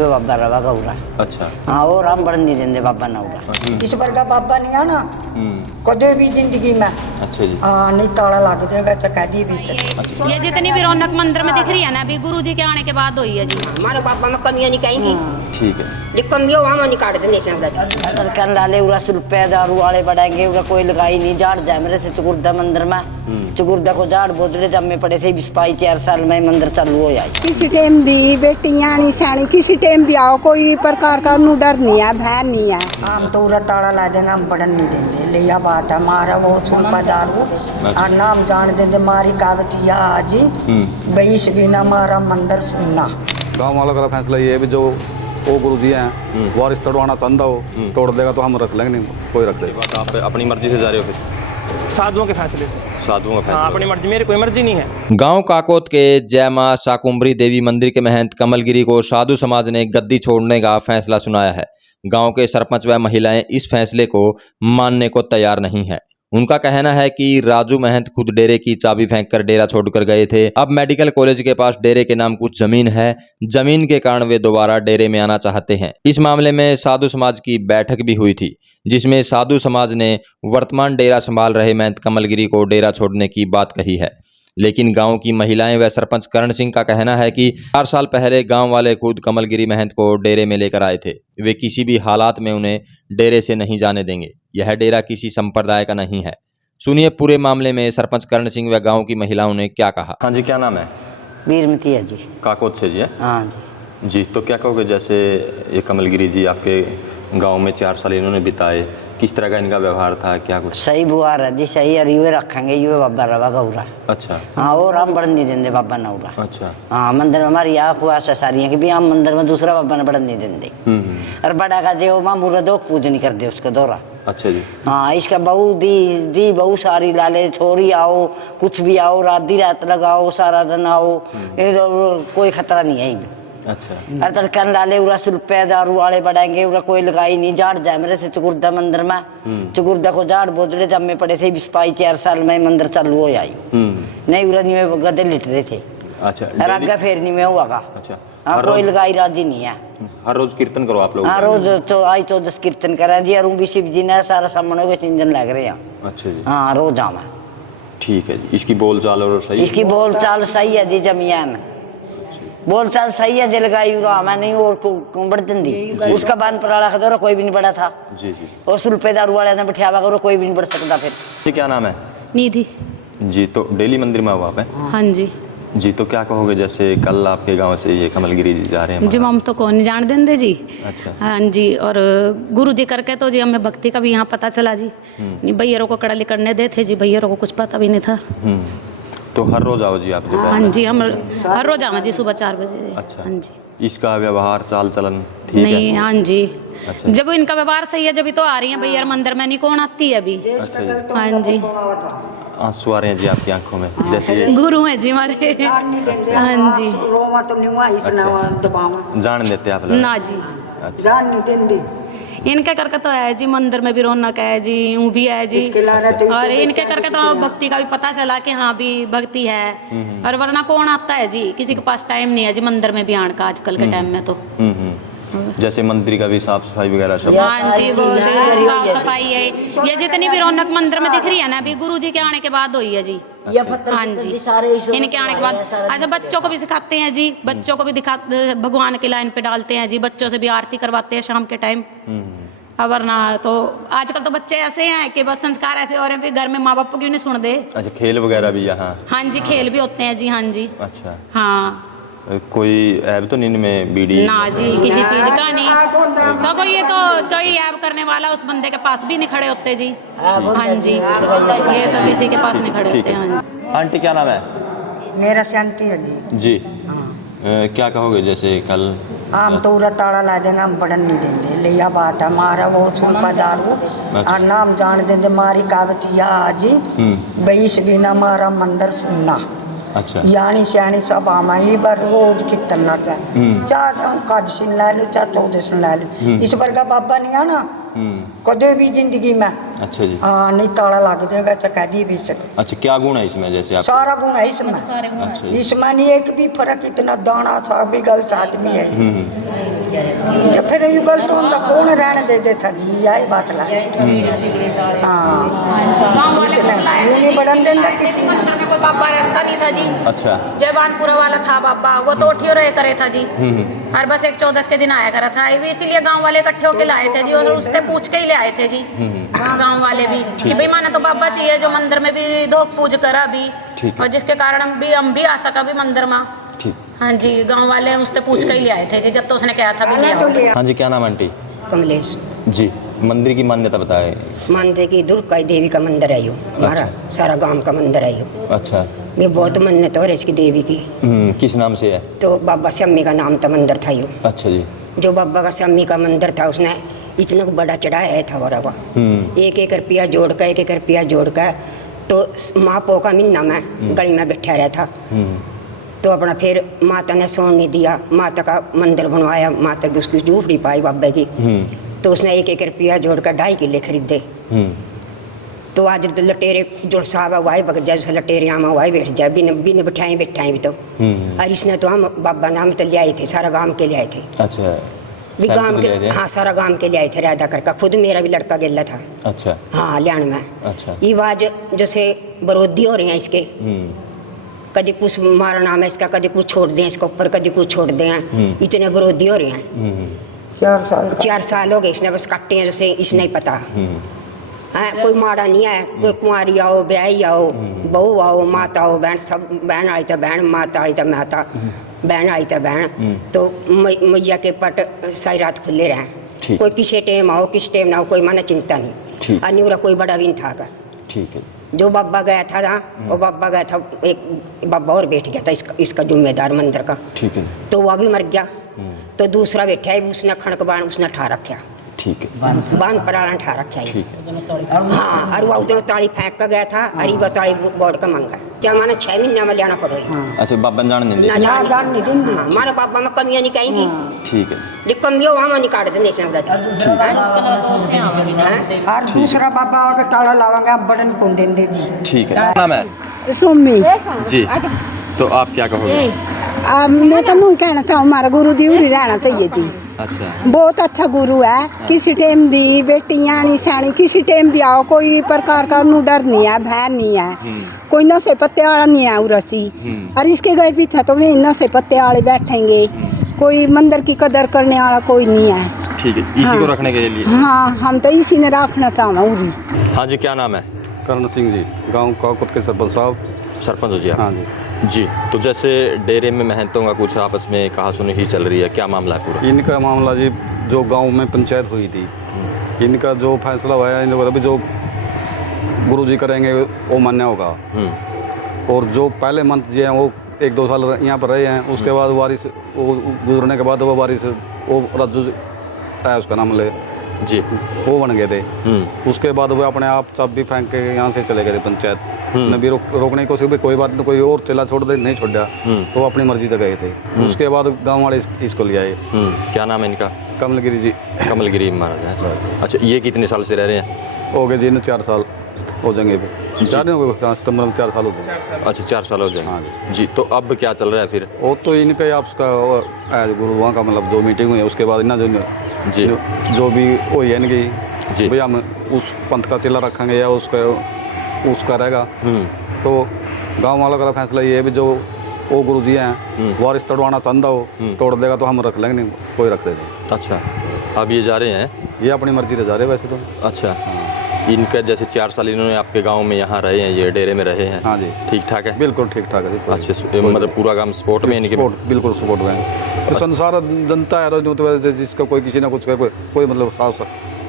ये बाबा रवा गौरा। अच्छा हाँ वो राम बढ़ नहीं देंगे बाबा नौरा। इस पर का बाबा नहीं आना कदे भी जिंदगी में। अच्छा जी। हाँ नहीं ताला लग देगा तो कभी भी ये जितनी भी रौनक मंदिर में दिख रही है ना अभी गुरु जी के आने के बाद हुई है जी। हमारे बाबा में कमियां नहीं कहीं की। ठीक है। जो कमी हो वहाँ निकाल देने से कर लाले उरा रुपये दारू वाले बढ़ाएंगे उरा कोई लगाई नहीं झाड़ जाए मेरे थे चकुर्दा मंदिर में। चकुर्दा को झाड़ बोतले जमे पड़े थे 22-4 साल में मंदिर चालू हो जाए। किसी टाइम दी बेटियां नहीं सियाणी किसी टाइम भी आओ कोई प्रकार का नु डर नहीं है भय नहीं है। हम तो उरा ताला ला देंगे हम पढ़न नहीं देंगे लिया बात है मारा वो सुनपा दारू और नाम जान देंगे मारी कावतिया आज बीस बिना मारा मंदिर सुनना। गाँव वालों का फैसला ये है भी जो वो गुरु जी हैं वारिस तोड़वाना चाहता हो तोड़ देगा तो हम रख लेंगे नहीं कोई रख देगा। बात आप अपनी मर्जी से जा रहे हो फिर? साधुओं के फैसले से। साधुओं का फैसला? अपनी मर्जी, मेरी कोई मर्जी नहीं है। गांव काकोत के जय मां शाकुंभरी देवी मंदिर के महंत कमलगिरी को साधु समाज ने गद्दी छोड़ने का फैसला सुनाया है। गांव के सरपंच व महिलाएं इस फैसले को मानने को तैयार नहीं है। उनका कहना है कि राजू महंत खुद डेरे की चाबी फेंककर डेरा छोड़कर गए थे। अब मेडिकल कॉलेज के पास डेरे के नाम कुछ जमीन है, जमीन के कारण वे दोबारा डेरे में आना चाहते हैं। इस मामले में साधु समाज की बैठक भी हुई थी जिसमें साधु समाज ने वर्तमान डेरा संभाल रहे महंत कमलगिरी को डेरा छोड़ने की बात कही है। लेकिन गांव की महिलाएं व सरपंच करण सिंह का कहना है कि 4 साल पहले गांव वाले खुद कमलगिरी महंत को डेरे में लेकर आए थे। वे किसी भी हालात में उन्हें डेरे से नहीं जाने देंगे। यह डेरा किसी संप्रदाय का नहीं है। सुनिए पूरे मामले में सरपंच करण सिंह व गांव की महिलाओं ने क्या कहा। हाँ जी, क्या नाम है? वीरमती है जी। काकोत से जी है? हाँ जी। तो क्या कहोगे जैसे ये कमलगिरी जी आपके गांव में 4 साल इन्होंने बिताए, किस तरह का इनका व्यवहार था, क्या कुछ? सही बुआर है जी, सही है युवे रखेंगे युवे बाबा रवा गौरा। अच्छा। हाँ वो राम बढ़ नहीं देंगे बाबा नौरा। अच्छा। हाँ मंदिर में हमारी यहाँ खुआस है सारी कि भी हम मंदिर में दूसरा बाबा ने बढ़न नहीं देंगे। और बड़ा का जो माँ मुरा दो पूज नहीं कर दे उसका दौरा। अच्छा जी। हाँ इसका बहू दी बहू सारी लाले छोरी आओ कुछ भी आओ रात रात लगाओ सारा दिन आओ कोई खतरा नहीं है। अच्छा। अरे तड़कन लाले उरा रुपये दारू वाले बढ़ाएंगे उरा कोई लगाई नहीं झाड़ जाए मेरे थे चकुर्दा मंदिर में। चकुर्दा को झाड़ बोतले जमे पड़े थे 22-4 साल में मंदिर चालू हो जाई। नहीं उरा नहीं गद्दे लिट रहे थे। अच्छा। और आगे फेर नहीं में हुआ का। अच्छा। हाँ कोई लगाई राजी नहीं है। हर रोज कीर्तन करो आप लोग? हाँ रोज 14 कीर्तन करें जी। और शिव जी ने सारा सामने हुए इंजन लग रहे हैं। अच्छा जी। हाँ रोज आवा। ठीक है जी। इसकी बोल चाल और सही? इसकी बोल चाल सही है जी। जमियान बोल चाल सही है जलगाई मैं नहीं और बढ़ दी उसका बान पराड़ा खदो कोई भी नहीं बढ़ा था जी जी। और रुपये दारू वाले ने बिठावा करो कोई भी नहीं बढ़ सकता फिर। जी क्या नाम है? निधि जी। तो डेली मंदिर में हो आप? हाँ जी। जी। तो क्या कहोगे जैसे कल आपके गांव से ये कमलगिरी जी जा रहे हैं? जी हम तो कौन नहीं जान देंगे जी। अच्छा। हाँ जी। और गुरु जी करके तो जी हमें भक्ति का भी यहाँ पता चला जी। नहीं भैया को कड़ा करने दे थे जी, भैया को कुछ पता भी नहीं था। तो हर रोज आओ जी आप? हाँ जी हम हर रोज आवा जी सुबह 4 बजे। अच्छा। हाँ जी। इसका व्यवहार चाल चलन ठीक नहीं? है? हाँ जी। अच्छा। जब इनका व्यवहार सही है जब तो आ रही है भैया मंदिर में, नहीं कौन आती है अभी। अच्छा जी। हाँ जी। आंसू आ रहे हैं जी आपकी आंखों में जैसे ये गुरु है जी हमारे। हाँ जी। जान देते आप लोग? ना जी। अच्छा। इनके करके तो है जी मंदिर में भी रौनक है जी, यूं भी है जी। और इनके करके तो भक्ति का भी पता चला कि हाँ भी भक्ति है। और वरना कौन आता है जी, किसी के पास टाइम नहीं है जी मंदिर में भी आने का आजकल के टाइम में तो। जैसे मंदिर का भी साफ सफाई वगैरह सब? हाँ जी वो साफ सफाई है। ये जितनी भी रौनक मंदिर में दिख रही है ना अभी गुरु जी के आने के बाद हुई है जी। हाँ जी इनके आने के बाद। अच्छा बच्चों को भी सिखाते हैं जी, बच्चों को भी दिखा भगवान की लाइन पे डालते हैं जी, बच्चों से भी आरती करवाते हैं शाम के टाइम। वरना तो आजकल तो बच्चे ऐसे हैं कि बस संस्कार ऐसे हो रहे हैं घर में माँ बाप क्यों नहीं सुन दे। अच्छा। खेल वगैरह भी यहाँ? हाँ जी खेल भी होते हैं जी। हाँ जी। अच्छा। हाँ कोई ऐप तो नहीं में बीड़ी? ना जी किसी चीज का नहीं। सगो ये तो कोई ऐप करने वाला उस बंदे के पास भी नहीं खड़े होते जी। हाँ जी ये तो किसी के पास नहीं खड़े होते। हाँ जी। आंटी क्या नाम है? मेरा शांति है जी। जी। क्या कहोगे जैसे कल? हम तो उरा ताला ला देंगे हम बढ़न नहीं देंगे लिया बात है मारा वो सुनपा दारू और नाम जान देंगे मारी कावतिया आज बीस बिना मारा मंदिर सुनना। अच्छा। यानी सियानी सब आमा ही बार रोज कीर्तन लगा चाहे कद सुन ला लो चाहे 14 सुन ला लो। इस पर का बाबा नहीं आना कदे भी जिंदगी में। अच्छा जी। हाँ नहीं ताला लग देगा तो कभी भी सकता। अच्छा। क्या गुण है इसमें जैसे आप? सारा गुण है इसमें। अच्छा। इसमें नहीं एक भी फर्क इतना दाना सा भी गलत आदमी है। या फिर ये गलत होता कौन रहने दे देता जी यही बात ला हाँ गांव वाले को बुलाए थे नहीं जी। बढ़न देता ऐसे किसी ही मंदिर में कोई बाबा रहता नहीं था जी। अच्छा। जयबानपुरा वाला था बाबा, वो तो उठियो रहे करे था जी। हर बस एक 14 के दिन आया करा था, ये भी इसीलिए गांव वाले इकट्ठे होके लाए थे जी, और उससे पूछ के ही ले आए थे जी गांव वाले भी कि भाई माने तो बाबा चाहिए जो मंदिर में भी धोख पूज करा भी, ठीक है। और जिसके कारण हम भी आ सका भी मंदिर में। ठीक। हाँ जी, गांव वाले उससे पूछ के ही ले आए थे जी, जब तो उसने कहा था भी ले आओ। हाँ जी, क्या नाम आंटी? कमलेश जी, मंदिर की मान्यता बताए। मानते कि दुर्गा देवी का मंदिर है यो हमारा, सारा गांव का मंदिर है यो। अच्छा। ये बहुत मान्यता हो रही इसकी देवी की। किस नाम से है? तो बाबा श्यामी का नाम था मंदिर था यो। अच्छा जी। जो बाबा का श्यामी का मंदिर था उसने इतना बड़ा चढ़ाया था और एक एक रुपया जोड़ कर, एक एक रुपया जोड़ कर, तो माँ पो का महीना में गली में बैठा रहा था। तो अपना फिर माता ने सोन नहीं दिया, माता का मंदिर बनवाया, माता की उसकी झूपड़ी पाई बाबा की। तो उसने एक एक रुपया जोड़कर 2.5 किले खरीदे। तो आज लटेरे जो साहब वाई बग जैसे लटेरे आम वाई बैठ जाए, बिन बिठाए भी तो। और इसने तो हम बाबा नाम तो ले आए थे, सारा गांव के ले आए थे। अच्छा। भी गांव के, हाँ सारा गांव के ले आए थे राधा करका, खुद मेरा भी लड़का गेला था। अच्छा। हाँ ल्याण में। अच्छा। ये आज जैसे विरोधी हो रहे हैं इसके, कभी कुछ मारना में इसका, कभी कुछ छोड़ दें इसके ऊपर, कभी कुछ छोड़ दें, इतने विरोधी हो रहे हैं। 4 साल हो गए इसने बस काटे हैं, जैसे इसने ही पता है। कोई माड़ा नहीं है, कोई कुंवारी आओ, ब्याही आओ, बहू आओ, माता आओ, बहन, सब बहन आई था बहन, माता आई था माता, बहन आई था बहन। तो मैया के पट सारी रात खुले रहे, कोई किसी टाइम आओ, किस टाइम ना हो, कोई माना चिंता नहीं। अनिवरा कोई बड़ा भी नहीं था। ठीक है। जो बाबा गया था ना, वो बाबा गया था, एक बाबा और बैठ गया था इसका जिम्मेदार मंदिर का। ठीक है। तो वह भी मर गया, तो दूसरा बैठा है, उसने खड़क बाण उसने ठा रखा। ठीक है। बांध पराला ठा रखा है। ठीक है। हाँ, और वो उधर ताली फेंक कर गया था, अरे वो ताली बोर्ड का मंगा, क्या माना 6 महीने में लेना पड़ो। अच्छा, बाबा जान नहीं ना जान नहीं दिन, हमारे बाबा में कमियां नहीं कहीं थी। ठीक है। जो कमियों वहाँ नहीं काट देने से हमारा। और दूसरा बाबा आके ताला लावांगे, आप बटन कौन देंगे जी। ठीक है। क्या नाम है? सुमी। जी, तो आप क्या कहोगे? मैं तो नहीं कहना चाहूँ, हमारा गुरु जी उरी रहना चाहिए जी। अच्छा। बहुत अच्छा गुरु है, किसी टाइम दी बेटियां नहीं सैनी, किसी टाइम भी आओ, कोई प्रकार का उन्हें डर नहीं है, भय नहीं है, कोई नशे पत्ते वाला नहीं है उरसी। और इसके गए पीछे तो वे नशे पत्ते वाले बैठेंगे, कोई मंदिर की कदर करने वाला कोई नहीं है। ठीक है, इसी को रखने के लिए। हाँ, हम तो इसी ने रखना चाहना उरी। हाँ जी, क्या नाम है? करण सिंह जी, गांव काकुत के सरपंच साहब। सरपंच हो जी आप? हाँ जी। जी, तो जैसे डेरे में महंतों का कुछ आपस में कहा सुनी ही चल रही है, क्या मामला है पूरा? इनका मामला जी, जो गांव में पंचायत हुई थी, इनका जो फैसला हुआ है, इन लोगों का जो गुरुजी करेंगे वो मान्य होगा। और जो पहले मंथ जी हैं वो 1-2 साल यहाँ पर रहे हैं, उसके बाद वारिस वो गुजरने के बाद वो वारिस वो रज्जू है उसका नाम ले जी, वो बन गए थे। उसके बाद वो अपने आप सब भी फेंक के यहाँ से चले गए थे। पंचायत ने भी रोकने की कोशिश भी, कोई बात नहीं, कोई और चला छोड़ दे, नहीं छोड़ा, तो अपनी मर्जी से गए थे। उसके बाद गांव वाले इसको ले आए। क्या नाम है इनका? कमलगिरी जी। कमलगिरी महाराज है। अच्छा, ये कितने साल से रह रहे हैं? हो गए जी, 4 साल हो जाएंगे, 4 नहीं हो गए, सितंबर में 4 साल हो गए। अच्छा, 4 साल हो गए। हाँ जी, तो अब क्या चल रहा है फिर? वो तो इनका आपका गुरु वहाँ का मतलब जो मीटिंग हुई है, उसके बाद इन्हें जी जो भी हुई है इनकी जी, भैया हम उस पंथ का चेला रखेंगे या उसका रहेगा। तो गांव वालों का फैसला ये है भी जो वो गुरु जी हैं वारिस तोड़वाना चाहता हो तोड़ देगा, तो हम रख लेंगे, नहीं कोई रख देगा। अच्छा, अब ये जा रहे हैं? ये अपनी मर्जी से जा रहे हैं वैसे तो। अच्छा, इनका जैसे 4 साल इन्होंने आपके गांव में यहाँ रहे हैं, ये डेरे में रहे हैं। हाँ जी, ठीक ठाक है? बिल्कुल ठीक ठाक है। अच्छा, मतलब पूरा काम सपोर्ट में इनके? बिल्कुल सपोर्ट में। तो संसार जनता है तो जिसका कोई किसी ना कुछ कोई मतलब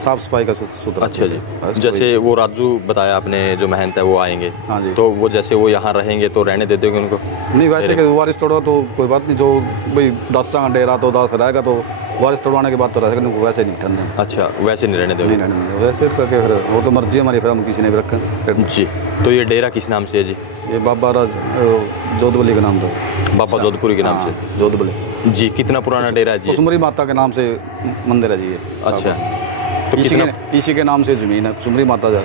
साफ सफाई का सूत्र। अच्छा जी, जैसे वो राजू बताया आपने, जो महंत है वो आएंगे। हाँ जी। तो वो जैसे वो यहाँ रहेंगे तो रहने देते होंगे उनको? नहीं, वैसे कि वारिस तोड़ो तो कोई बात नहीं, जो भाई 10 का डेरा तो 10 रहेगा, तो वारिस तोड़वाने के बाद तो रहेगा, नहीं वैसे नहीं ठंडा। अच्छा, वैसे नहीं रहने दोगे? नहीं, वैसे करके फिर वो तो मर्जी हमारी, फिर हम किसी ने भी रखें जी। तो ये डेरा किस नाम से है जी? ये बाबा जोधबली के नाम से। बाबा जोधपुरी के नाम से? जोधबली जी। कितना पुराना डेरा है जी? कुसुमरी माता के नाम से मंदिर है जी ये। अच्छा, तो इसी के नाम से ज़मीन है, कुसुमरी माता जा।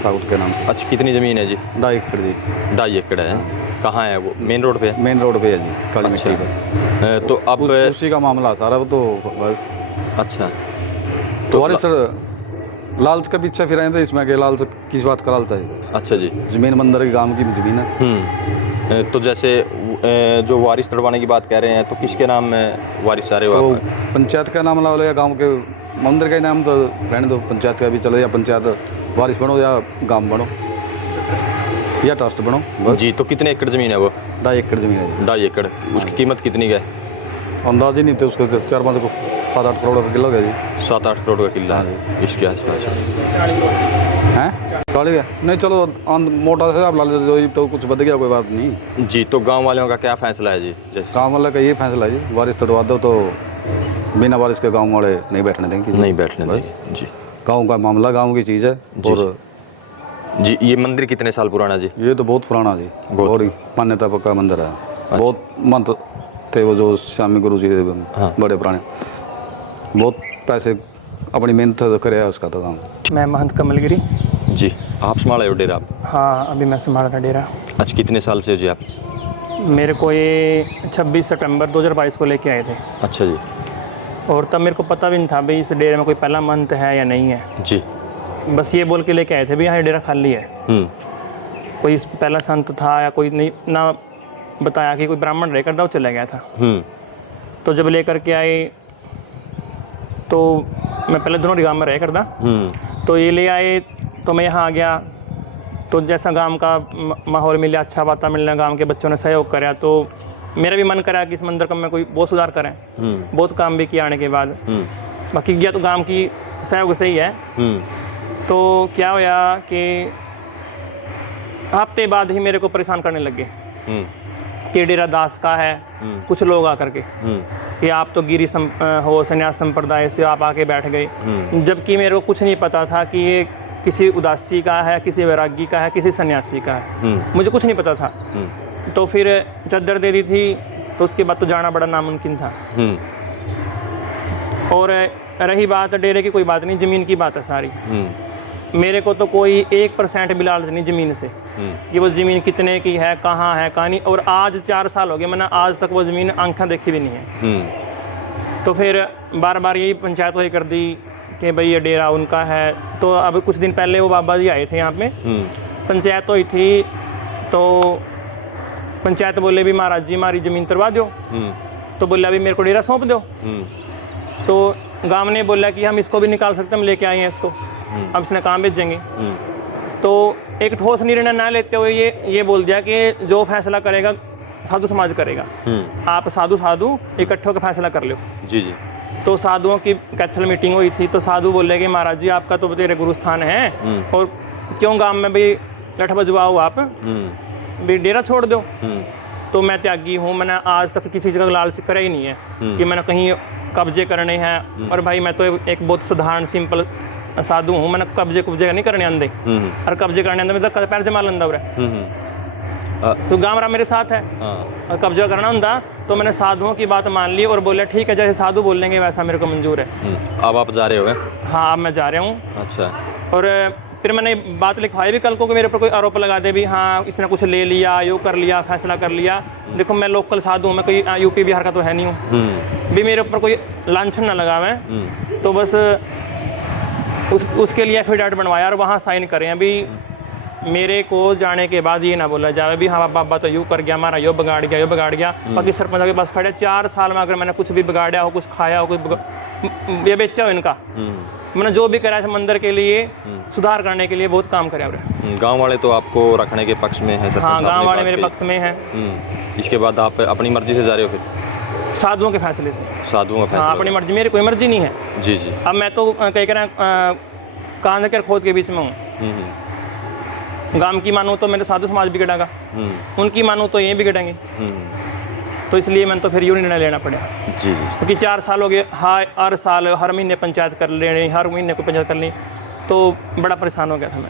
राउत के नाम से। अच्छा, कितनी ज़मीन है जी? 2.5 एकड़ जी। 2.5 एकड़ है। कहाँ है वो? मेन रोड पे है? मेन रोड पे है जी, काली मिट्टी पर। तो अब उसी का मामला सारा, वो तो बस। अच्छा, तो वारिस सर लालच के पीछे फिर आए थे इसमें, कि लालच किस बात का लालच है? अच्छा जी। जमीन मंदिर के गांव की जमीन है। तो जैसे जो वारिस तड़वाने की बात कह रहे हैं, तो किसके नाम में वारिस सारे हो तो आप? पंचायत का नाम ला लो या गांव के मंदिर का नाम, तो रहने दो, पंचायत का भी चले, या पंचायत वारिस बनो या गांव बनो या ट्रस्ट बनो बस। जी। तो कितने एकड़ ज़मीन है वो? 2.5 एकड़ जमीन है जी। 2.5 एकड़। उसकी कीमत कितनी है? अंदाज ही नहीं थे उसके, 4-5 7-8 करोड़ का किलो है जी। 7-8 करोड़ का किला है इसके आसपास। हैं 40 नहीं, चलो मोटा से आप ला लो, तो कुछ बद गया, कोई बात नहीं जी। तो गांव वालों का क्या फैसला है जी? जैसे गाँव वाले का ये फैसला है जी, वारिस तड़वा दो तो बिना वारिस के गाँव वाले नहीं बैठने देंगे। नहीं बैठने देंगे जी। गाँव का मामला गाँव की चीज़ है। और जी, ये मंदिर कितने साल पुराना जी? ये तो बहुत पुराना जी, बहुत मान्यता पक्का मंदिर है। बहुत मंत थे वो जो श्यामी गुरु जी थे, बड़े पुराने, बहुत पैसे अपनी मेहनत करे उसका तो काम। मैं महंत कमलगिरी जी। आप संभाले हो डेरा? हाँ, अभी मैं संभाल रहा डेरा। अच्छा, कितने साल से हो जी आप? मेरे को ये 26 सितंबर 2022 को लेके आए थे। अच्छा जी। और तब मेरे को पता भी नहीं था भाई इस डेरे में कोई पहला महंत है या नहीं है। जी। बस ये बोल के लेके आए थे भी यहाँ डेरा खाली है। कोई पहला संत था या कोई नहीं, ना बताया कि कोई ब्राह्मण रह करता, वो चला गया था। तो जब लेकर के आए तो मैं पहले दोनों गाँव में रह करता, तो ये ले आए तो मैं यहाँ आ गया। तो जैसा गांव का माहौल मिला, अच्छा वातावरण मिलना, गांव के बच्चों ने सहयोग कराया, तो मेरा भी मन करा कि इस मंदिर का मैं कोई बहुत सुधार करें। बहुत काम भी किया आने के बाद। बाकी गया तो गांव की सहयोग से ही है। तो क्या हुआ कि हफ्ते बाद ही मेरे को परेशान करने लग गए कि डेरा दास का है। कुछ लोग आकर के कि आप तो गिरी हो संन्यास संप्रदाय से, आप आके बैठ गए। जबकि मेरे को कुछ नहीं पता था कि ये किसी उदासी का है, किसी वैरागी का है, किसी सन्यासी का है। मुझे कुछ नहीं पता था। तो फिर चद्दर दे दी थी, तो उसके बाद तो जाना बड़ा नामुमकिन था। और रही बात डेरे की, कोई बात नहीं, ज़मीन की बात है सारी। मेरे को तो कोई 1% भी लालच नहीं ज़मीन से कि वो ज़मीन कितने की है, कहाँ नहीं। और आज 4 साल हो गए, मैंने आज तक वो ज़मीन आंखें देखी भी नहीं है। तो फिर बार बार यही पंचायत वही कर दी कि भाई ये डेरा उनका है। तो अब कुछ दिन पहले वो बाबा जी आए थे यहाँ पे, पंचायत हुई थी। तो पंचायत बोले भी महाराज जी हमारी ज़मीन तरवा दो। तो बोला अभी मेरे को डेरा सौंप दो। तो गांव ने बोला कि हम इसको भी निकाल सकते, हम लेके आए हैं इसको, अब इसने कहाँ भेजेंगे। तो एक ठोस निर्णय ना लेते हुए ये बोल दिया कि जो फैसला करेगा साधु समाज करेगा। आप साधु इकट्ठे होकर फैसला कर लो। जी जी। तो साधुओं की कैथल मीटिंग हुई थी। तो साधु बोले कि महाराज जी आपका तो तेरे गुरुस्थान है, और क्यों गांव में भाई लठ बजवाओ, आप भी डेरा छोड़ दो। तो मैं त्यागी हूँ, मैंने आज तक किसी जगह लालच करा ही नहीं है कि मैंने कहीं कब्जे करने हैं। और भाई मैं तो एक बहुत साधारण सिंपल साधु हूँ, मैंने कब्जे नहीं करने आंदे। और कब्जे करने आंदे मैं तो पैर जमा लंदा तो गाँव रहा मेरे साथ है। और कब्जा करना होता तो मैंने साधुओं की बात मान ली और बोला ठीक है, जैसे साधु बोलेंगे वैसा मेरे को मंजूर है। अब आप जा रहे हो? हाँ, अब मैं जा रहा हूँ। अच्छा। और फिर मैंने बात लिखवाई भी कल को कि मेरे ऊपर कोई आरोप लगा दे भी हाँ इसने कुछ ले लिया, यो कर लिया, फैसला कर लिया। देखो मैं लोकल साधु हूँ, मैं कोई यूपी बिहार का तो है नहीं हूँ भी, मेरे ऊपर कोई लांछन ना लगावे। तो बस उसके लिए एफिडेविट बनवाया और वहाँ साइन करें। अभी मेरे को जाने के बाद ये ना बोला जाए भी हाँ बाबा तो यूँ कर गया, हमारा यो बिगाड़ गया। बाकी सरपंच के पास खड़े 4 साल में अगर मैंने कुछ भी बिगाड़ा हो, कुछ खाया हो, कुछ ये बेचा हो इनका, मैंने जो भी करा है मंदिर के लिए सुधार करने के लिए बहुत काम करे। गांव वाले तो आपको रखने के पक्ष में हैं? हाँ, गांव वाले मेरे पक्ष में हैं। इसके बाद आप अपनी मर्जी से जा रहे हो? फिर साधुओं के फैसले से। साधुओं का फैसला? हाँ, अपनी मर्जी, मेरी कोई मर्जी नहीं है। जी जी। अब मैं तो कह रहा कांध के खोद के बीच में हूँ। गांव की मानूँ तो मेरे साधु समाज बिगड़ेगा, उनकी मानूँ तो ये बिगड़ेंगे। तो इसलिए मैंने तो फिर यूँ निर्णय लेना पड़ा। जी जी। क्योंकि 4 साल हो गए, हर साल हर महीने पंचायत कर लेनी, हर महीने को पंचायत कर ली, तो बड़ा परेशान हो गया था मैं।